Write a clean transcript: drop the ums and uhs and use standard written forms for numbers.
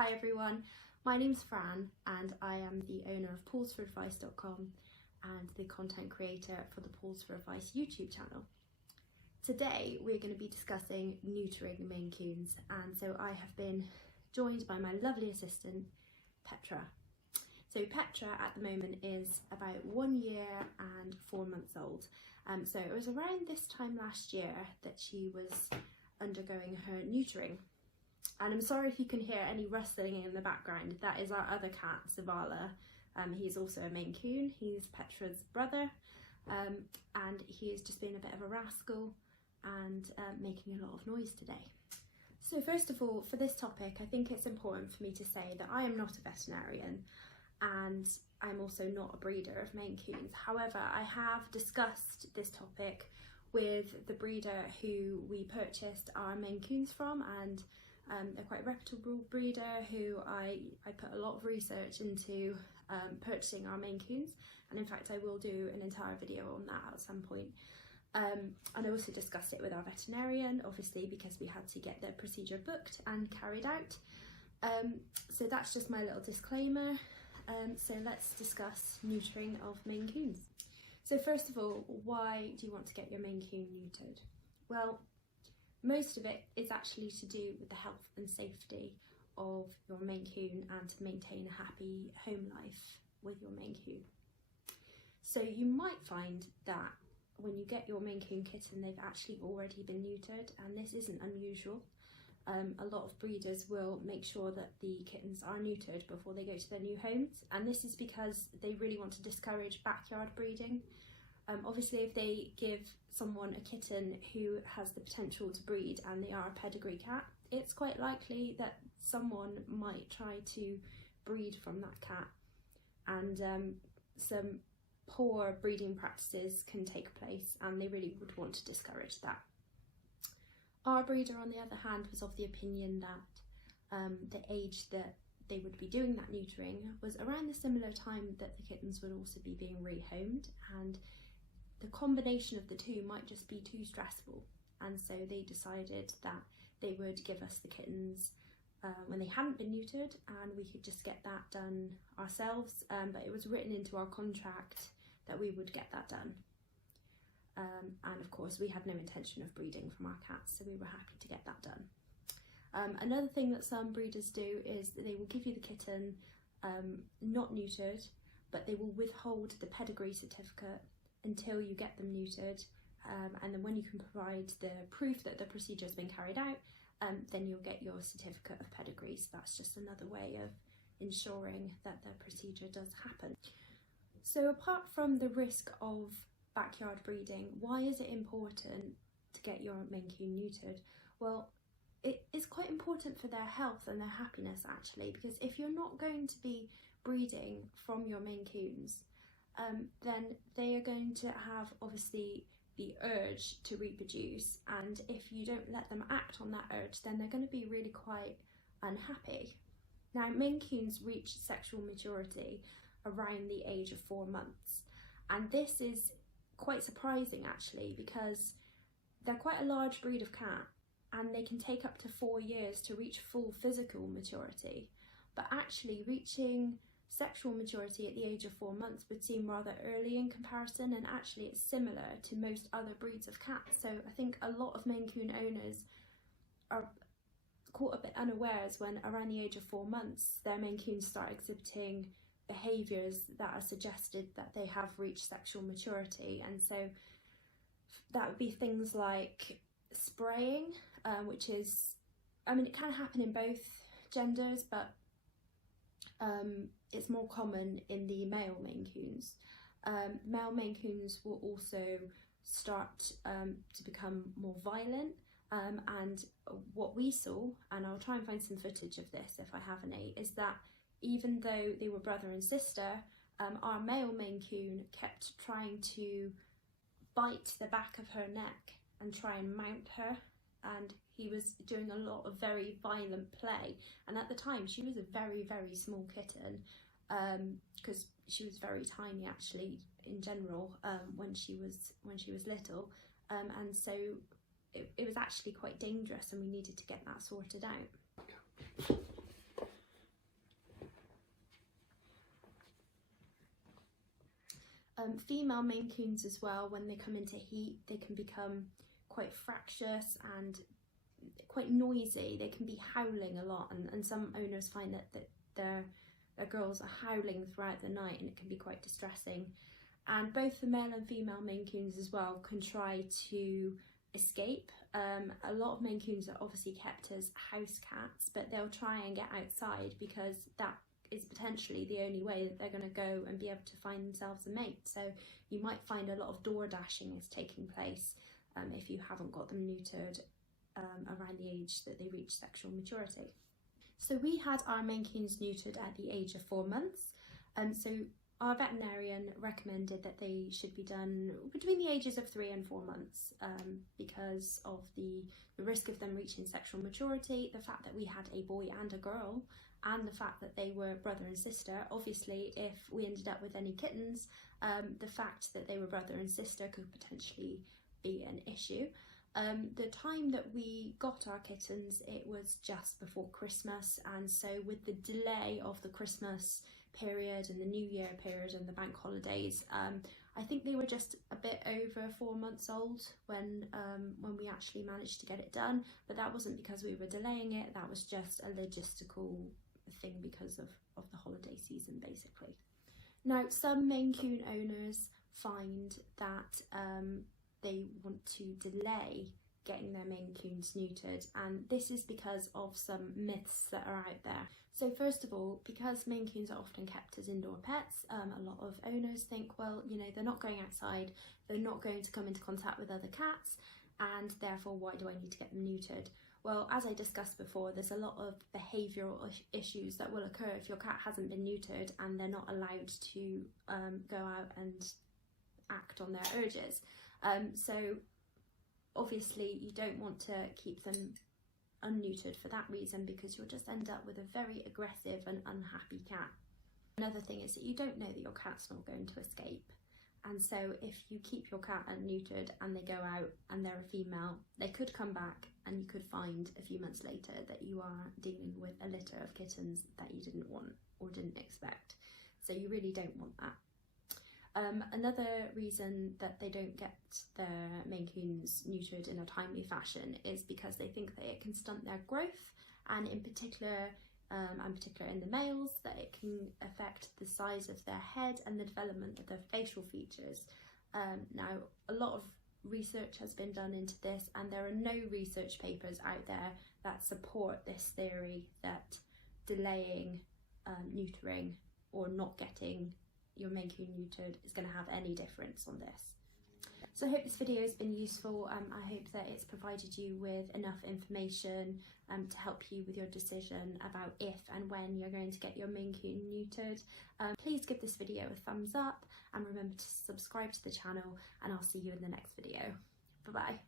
Hi everyone, my name's Fran and I am the owner of pawsforadvice.com and the content creator for the Paws for Advice YouTube channel. Today we're going to be discussing neutering Maine Coons, and so I have been joined by my lovely assistant Petra. So Petra at the moment is about 1 year and 4 months old. So it was around this time last year that she was undergoing her neutering. And I'm sorry if you can hear any rustling in the background. That is our other cat, Zavala. He's also a Maine Coon. He's Petra's brother, and he has just been a bit of a rascal and making a lot of noise today. So first of all, for this topic, I think it's important for me to say that I am not a veterinarian and I'm also not a breeder of Maine Coons. However, I have discussed this topic with the breeder who we purchased our Maine Coons from, and they're quite a reputable breeder who I put a lot of research into purchasing our Maine Coons, and in fact I will do an entire video on that at some point. And I also discussed it with our veterinarian, obviously, because we had to get the procedure booked and carried out. So that's just my little disclaimer. So let's discuss neutering of Maine Coons. So first of all, why do you want to get your Maine Coon neutered? Well, most of it is actually to do with the health and safety of your Maine Coon and to maintain a happy home life with your Maine Coon. So you might find that when you get your Maine Coon kitten, they've actually already been neutered, and this isn't unusual. A lot of breeders will make sure that the kittens are neutered before they go to their new homes, and this is because they really want to discourage backyard breeding. Obviously, if they give someone a kitten who has the potential to breed and they are a pedigree cat, it's quite likely that someone might try to breed from that cat, and some poor breeding practices can take place, and they really would want to discourage that. Our breeder, on the other hand, was of the opinion that the age that they would be doing that neutering was around the similar time that the kittens would also be being rehomed, and the combination of the two might just be too stressful, and so they decided that they would give us the kittens when they hadn't been neutered, and we could just get that done ourselves, but it was written into our contract that we would get that done. And of course we had no intention of breeding from our cats, so we were happy to get that done. Another thing that some breeders do is that they will give you the kitten not neutered, but they will withhold the pedigree certificate until you get them neutered, and then when you can provide the proof that the procedure has been carried out, then you'll get your certificate of pedigree. So that's just another way of ensuring that the procedure does happen. So apart from the risk of backyard breeding, why is it important to get your Maine Coon neutered? Well, it is quite important for their health and their happiness, actually, because if you're not going to be breeding from your Maine Coons, then they are going to have obviously the urge to reproduce, and if you don't let them act on that urge, then they're going to be really quite unhappy. Now, Maine Coons reach sexual maturity around the age of 4 months, and this is quite surprising actually, because they're quite a large breed of cat and they can take up to 4 years to reach full physical maturity, but actually reaching sexual maturity at the age of 4 months would seem rather early in comparison, and actually it's similar to most other breeds of cats. So I think a lot of Maine Coon owners are caught a bit unawares when around the age of 4 months their Maine Coons start exhibiting behaviours that are suggested that they have reached sexual maturity. And so that would be things like spraying, which is, I mean, it can happen in both genders, but it's more common in the male Maine Coons. Male Maine Coons will also start to become more violent, and what we saw, and I'll try and find some footage of this if I have any, is that even though they were brother and sister, our male Maine Coon kept trying to bite the back of her neck and try and mount her, and he was doing a lot of very violent play. And at the time she was a very, very small kitten, because she was very tiny actually in general when she was little, and so it was actually quite dangerous, and we needed to get that sorted out. Female Maine Coons as well, when they come into heat, they can become quite fractious and quite noisy. They can be howling a lot, and some owners find that their girls are howling throughout the night, and it can be quite distressing. And both the male and female Maine Coons as well can try to escape. A lot of Maine Coons are obviously kept as house cats, but they'll try and get outside because that is potentially the only way that they're going to go and be able to find themselves a mate. So you might find a lot of door dashing is taking place if you haven't got them neutered around the age that they reach sexual maturity. So we had our Maine Coons neutered at the age of 4 months. So our veterinarian recommended that they should be done between the ages of 3 and 4 months because of the risk of them reaching sexual maturity, the fact that we had a boy and a girl, and the fact that they were brother and sister. Obviously, if we ended up with any kittens, the fact that they were brother and sister could potentially be an issue. The time that we got our kittens, it was just before Christmas, and so with the delay of the Christmas period and the New Year period and the bank holidays, I think they were just a bit over 4 months old when we actually managed to get it done. But that wasn't because we were delaying it, that was just a logistical thing because of the holiday season, basically. Now, some Maine Coon owners find that they want to delay getting their Maine Coons neutered, and this is because of some myths that are out there. So first of all, because Maine Coons are often kept as indoor pets, a lot of owners think, well, you know, they're not going outside, they're not going to come into contact with other cats, and therefore why do I need to get them neutered? Well, as I discussed before, there's a lot of behavioural issues that will occur if your cat hasn't been neutered and they're not allowed to go out and act on their urges. So obviously you don't want to keep them unneutered for that reason, because you'll just end up with a very aggressive and unhappy cat. Another thing is that you don't know that your cat's not going to escape, and so if you keep your cat unneutered and they go out and they're a female, they could come back and you could find a few months later that you are dealing with a litter of kittens that you didn't want or didn't expect. So you really don't want that. Another reason that they don't get their Maine Coons neutered in a timely fashion is because they think that it can stunt their growth, and in particular in the males, that it can affect the size of their head and the development of their facial features. Now, a lot of research has been done into this, and there are no research papers out there that support this theory that delaying neutering or not getting your Maine Coon neutered is going to have any difference on this. So I hope this video has been useful. I hope that it's provided you with enough information to help you with your decision about if and when you're going to get your Maine Coon neutered. Please give this video a thumbs up and remember to subscribe to the channel, and I'll see you in the next video. Bye bye.